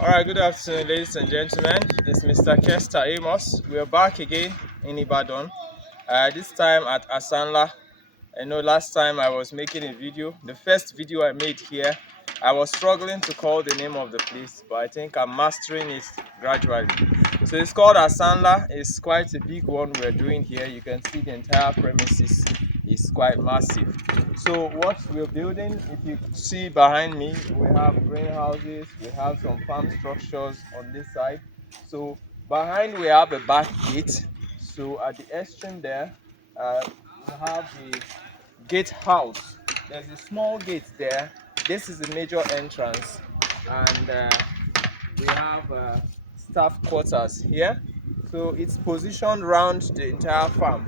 Alright, good afternoon, ladies and gentlemen. It's Mr. Kester Amos. We are back again in Ibadan, this time at Asanla. I know last time I was making a video, the first video I made here, I was struggling to call the name of the place, but I think I'm mastering it gradually. So it's called Asanla. It's quite a big one we're doing here. You can see the entire premises is quite massive. So what we're building, if you see behind me, we have greenhouses, we have some farm structures on this side. So behind we have a back gate. So at the extreme there, we have the gatehouse. There's a small gate there. This is the major entrance, and we have staff quarters here. So it's positioned around the entire farm.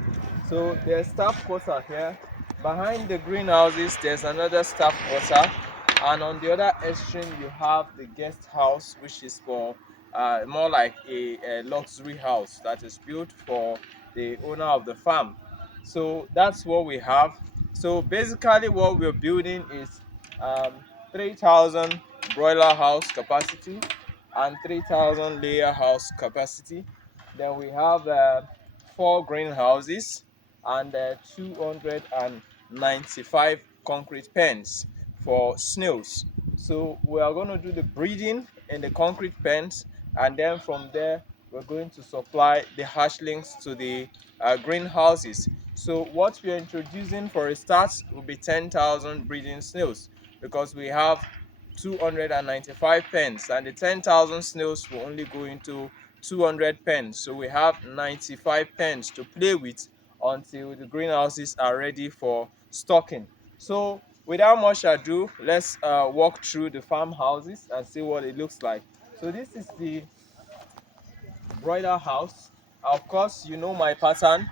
So there's staff quarter here. Behind the greenhouses, there's another staff quarter, and on the other extreme, you have the guest house, which is for more like a luxury house that is built for the owner of the farm. So that's what we have. So basically, what we're building is um, 3,000 broiler house capacity and 3,000 layer house capacity. Then we have 4 greenhouses and 295 concrete pens for snails. So we are going to do the breeding in the concrete pens, and then from there we're going to supply the hatchlings to the greenhouses. So what we are introducing for a start will be 10,000 breeding snails, because we have 295 pens, and the 10,000 snails will only go into 200 pens. So we have 95 pens to play with until the greenhouses are ready for stocking. So without much ado, let's walk through the farmhouses and see what it looks like. So this is the broiler house. Of course, you know my pattern.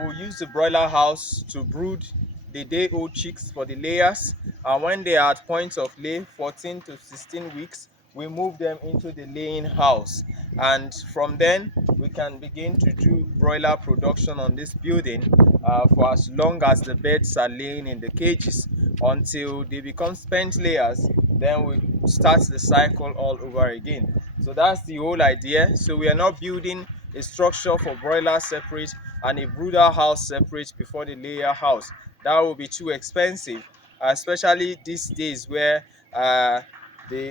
We'll use the broiler house to brood the day-old chicks for the layers, and when they are at point of lay, 14 to 16 weeks, we move them into the laying house, and from then we can begin to do broiler production on this building for as long as the birds are laying in the cages until they become spent layers. Then we start the cycle all over again. So that's the whole idea. So we are not building a structure for broilers separate and a brooder house separate before the layer house. That will be too expensive, especially these days where the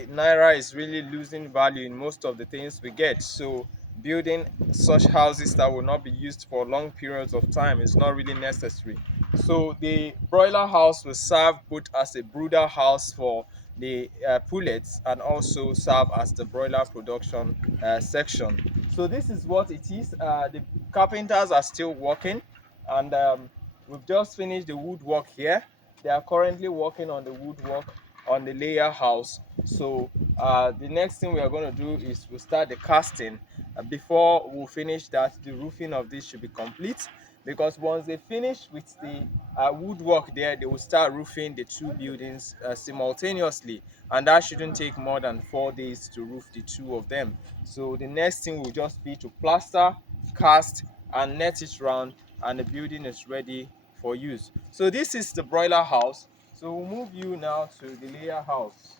naira is really losing value in most of the things we get. So building such houses that will not be used for long periods of time is not really necessary. So the broiler house will serve both as a brooder house for the pullets and also serve as the broiler production section. So this is what it is. The carpenters are still working, and we've just finished the woodwork here. They are currently working on the woodwork on the layer house. So the next thing we are going to do is we'll start the casting. Before we finish that, the roofing of this should be complete, because once they finish with the woodwork there, they will start roofing the two buildings simultaneously, and that shouldn't take more than 4 days to roof the two of them. So the next thing will just be to plaster, cast, and net it round, and the building is ready for use. So this is the broiler house. So we'll move you now to the layer house.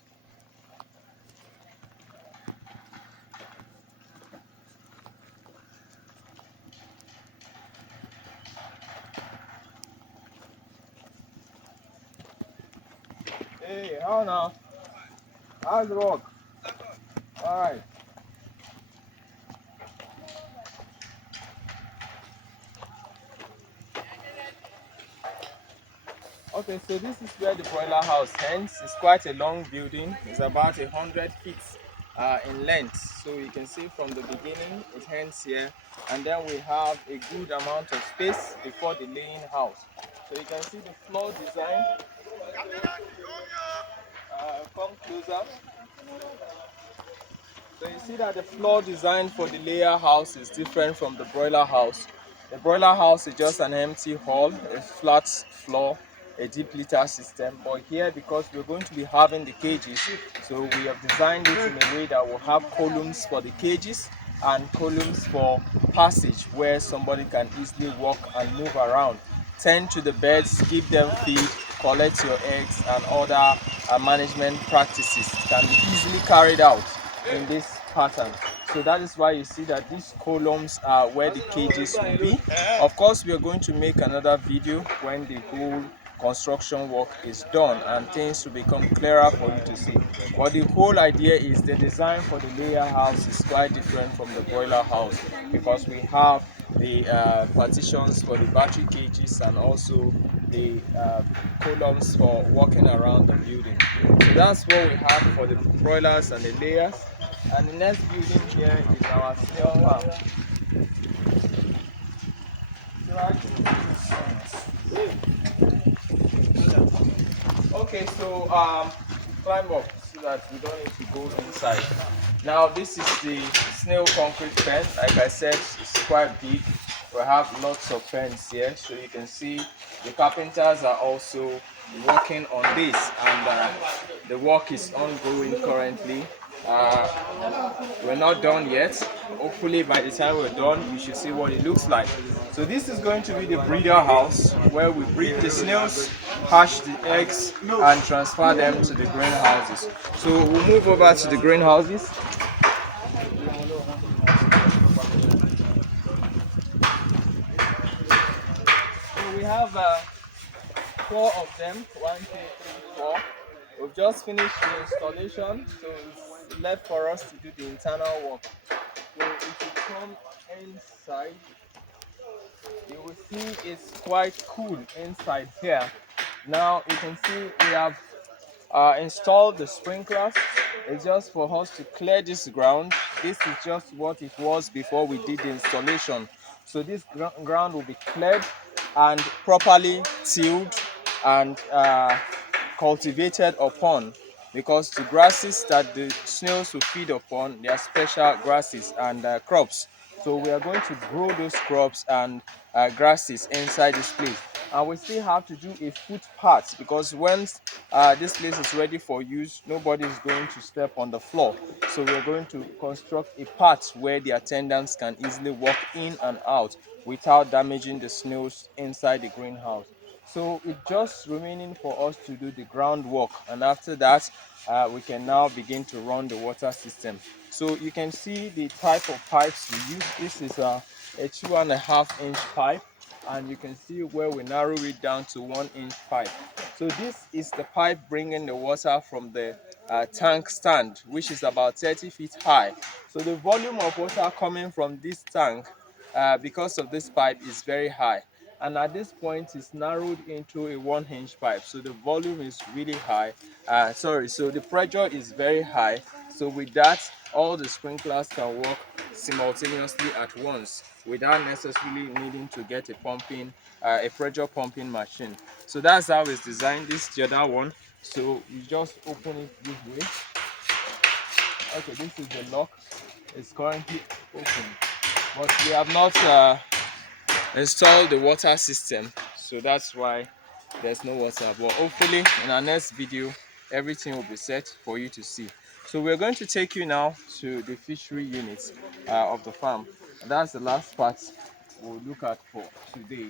Hey, how now? How's the work? All right. Okay, so this is where the broiler house ends. It's quite a long building. It's about 100 feet in length. So you can see from the beginning, it ends here. And then we have a good amount of space before the laying house. So you can see the floor design. Come closer. So you see that the floor design for the layer house is different from the broiler house. The broiler house is just an empty hall, a flat floor, a deep litter system. But here, because we're going to be having the cages, so we have designed it in a way that will have columns for the cages and columns for passage, where somebody can easily walk and move around. Tend to the birds, give them feed, collect your eggs, and other management practices can be easily carried out. in this pattern. So that is why you see that these columns are where the cages will be. Of course, we are going to make another video when the whole construction work is done and things will become clearer for you to see. But the whole idea is the design for the layer house is quite different from the broiler house, because we have the partitions for the battery cages and also the columns for walking around the building. So that's what we have for the broilers and the layers. And the next building here is our snail farm. Okay, so climb up so that we don't need to go inside. Now this is the snail concrete pen. Like I said, it's quite big. We have lots of pens here, so you can see the carpenters are also working on this, and the work is ongoing currently. We're not done yet. Hopefully by the time we're done, you should see what it looks like. So this is going to be the breeder house where we breed the snails, hatch the eggs, and transfer them to the greenhouses. So we'll move over to the greenhouses. So we have 4 of them, 1, 2, 3, 4. We've just finished the installation, so it's left for us to do the internal work. So if you come inside, you will see it's quite cool inside here. Now you can see we have installed the sprinklers. It's just for us to clear this ground. This is just what it was before we did the installation. So this ground will be cleared and properly tilled and cultivated upon, because the grasses that the snails will feed upon, they are special grasses and crops. So we are going to grow those crops and grasses inside this place. And we still have to do a footpath, because once this place is ready for use, nobody is going to step on the floor. So we are going to construct a path where the attendants can easily walk in and out without damaging the snails inside the greenhouse. So it's just remaining for us to do the groundwork, and after that we can now begin to run the water system. So you can see the type of pipes we use. This is a 2.5-inch pipe, and you can see where we narrow it down to 1-inch pipe. So this is the pipe bringing the water from the tank stand, which is about 30 feet high. So the volume of water coming from this tank because of this pipe is very high, and at this point it's narrowed into a 1-inch pipe, so the volume is really high. So the pressure is very high, so with that all the sprinklers can work simultaneously at once without necessarily needing to get a pressure pumping machine. So that's how it's designed. This is the other one, so you just open it this way. Okay, this is the lock. It's currently open, but we have not install the water system, so that's why there's no water. But hopefully in our next video everything will be set for you to see. So we're going to take you now to the fishery units of the farm, and that's the last part we'll look at for today.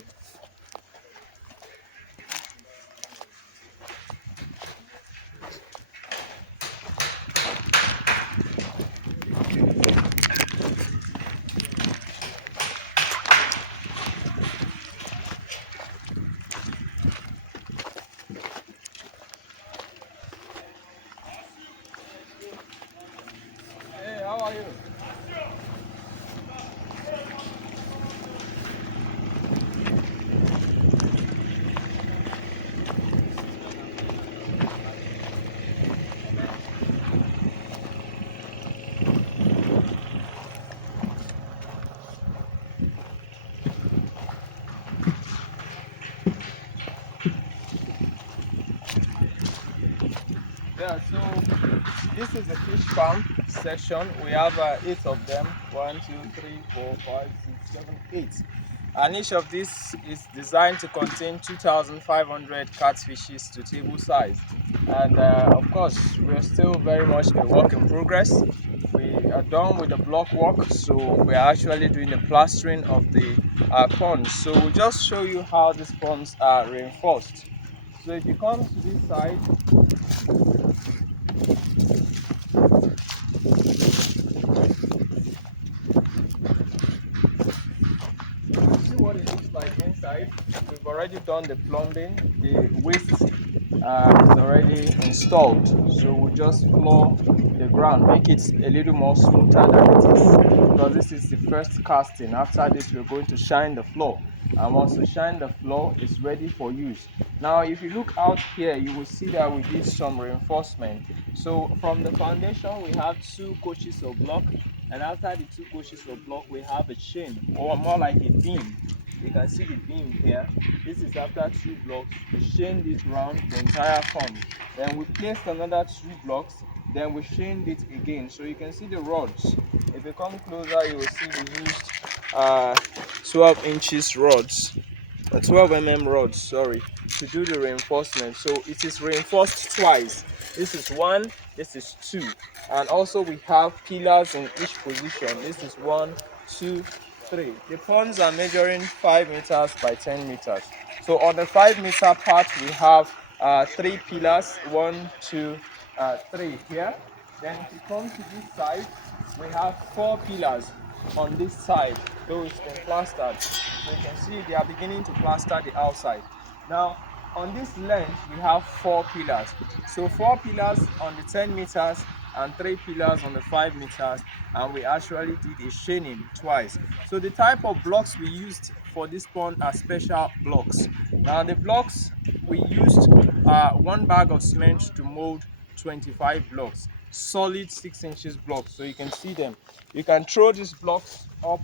Hey, how are you? Yeah, so this is the fish farm section. We have 8 of them. 1, 2, 3, 4, 5, 6, 7, 8. And each of these is designed to contain 2,500 catfishes to table size. And of course, we're still very much a work in progress. We are done with the block work, so we are actually doing the plastering of the ponds. So we'll just show you how these ponds are reinforced. So if you come to this side, we've already done the plumbing. The waste is already installed, so we'll just floor the ground, make it a little more smoother than it is, because this is the first casting. After this, we're going to shine the floor, and once we shine the floor, it's ready for use. Now if you look out here, you will see that we did some reinforcement. So from the foundation, we have 2 coaches of block, and after the 2 coaches of block, we have a chain, or more like a beam. You can see the beam here. This is after 2 blocks. We chained it round the entire pond. Then we placed another 2 blocks. Then we chained it again. So you can see the rods. If you come closer, you will see we used 12 inches rods. 12 rods, sorry, to do the reinforcement. So it is reinforced twice. This is 1, this is 2, and also we have pillars in each position. This is 1, 2, 3. The ponds are measuring 5 meters by 10 meters. So on the 5-meter part, we have 3 pillars, 1, 2, 3 here. Then if you come to this side, we have 4 pillars on this side, though it's been plastered. So you can see they are beginning to plaster the outside. Now on this length, we have 4 pillars. So 4 pillars on the 10 meters and 3 pillars on the 5 meters, and we actually did a chaining twice. So the type of blocks we used for this pond are special blocks. Now the blocks we used 1 bag of cement to mold 25 blocks, solid 6 inches blocks. So you can see them. You can throw these blocks up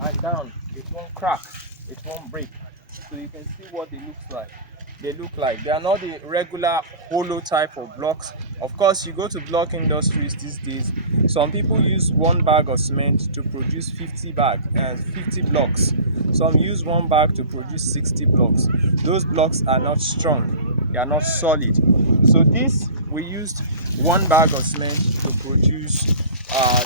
and down. It won't crack, it won't break. So you can see what they look like. They are not the regular hollow type of blocks. Of course, you go to block industries these days, some people use 1 bag of cement to produce 50 blocks. Some use 1 bag to produce 60 blocks. Those blocks are not strong, they are not solid. So this, we used 1 bag of cement to produce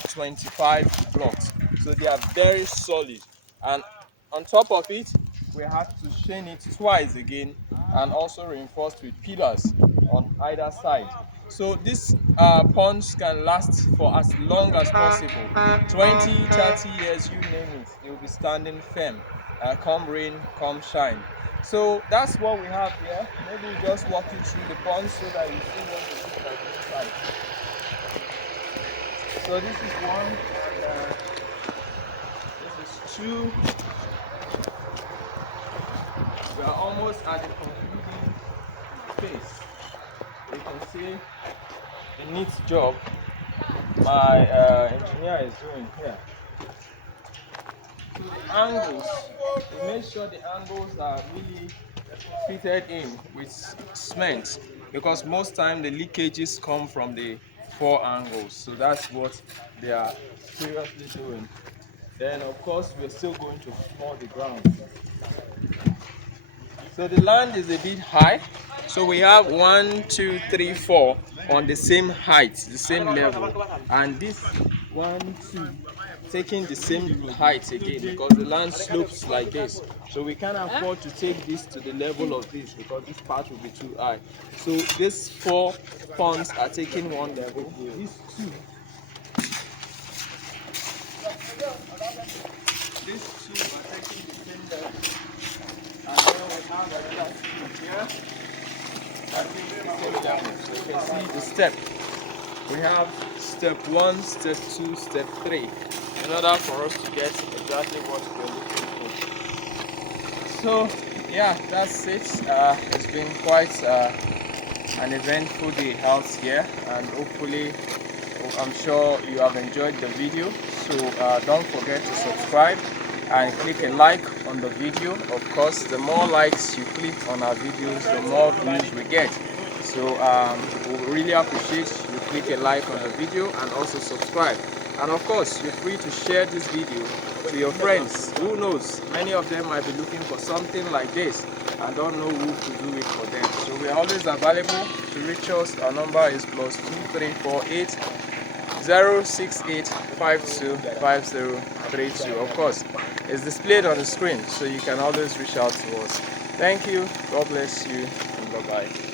25 blocks. So they are very solid, and on top of it, we had to chain it twice again, and also reinforced with pillars on either side. So these ponds can last for as long as possible, 20, 30 years, you name it, they will be standing firm, come rain, come shine. So that's what we have here. Maybe we'll just walk you through the ponds so that you see what it looks like inside. So this is 1, and this is 2. We are almost at the concluding phase. You can see the neat job my engineer is doing here. So the angles, we make sure the angles are really fitted in with cement, because most time the leakages come from the 4 angles. So that's what they are seriously doing. Then of course we're still going to floor the ground. So the land is a bit high. So we have 1, 2, 3, 4 on the same height, the same level. And this 1, 2 taking the same height again, because the land slopes like this. So we can't afford to take this to the level of this, because this part will be too high. So these 4 ponds are taking one level. These 2 are taking the same level. And then we have another 2 here. I think the same level. So you can see the step. We have step 1, step 2, step 3, in order for us to get exactly what we're looking for. So yeah, that's it. It's been quite an eventful day out here, and hopefully I'm sure you have enjoyed the video. So don't forget to subscribe and click a like on the video. Of course, the more likes you click on our videos, the more views we get. So we really appreciate you click a like on the video and also subscribe. And of course, you're free to share this video to your friends. Who knows, many of them might be looking for something like this and don't know who to do it for them. So we are always available to reach us. Our number is +2348 068 525032. Of course, it's displayed on the screen, so you can always reach out to us. Thank you, God bless you, and bye-bye.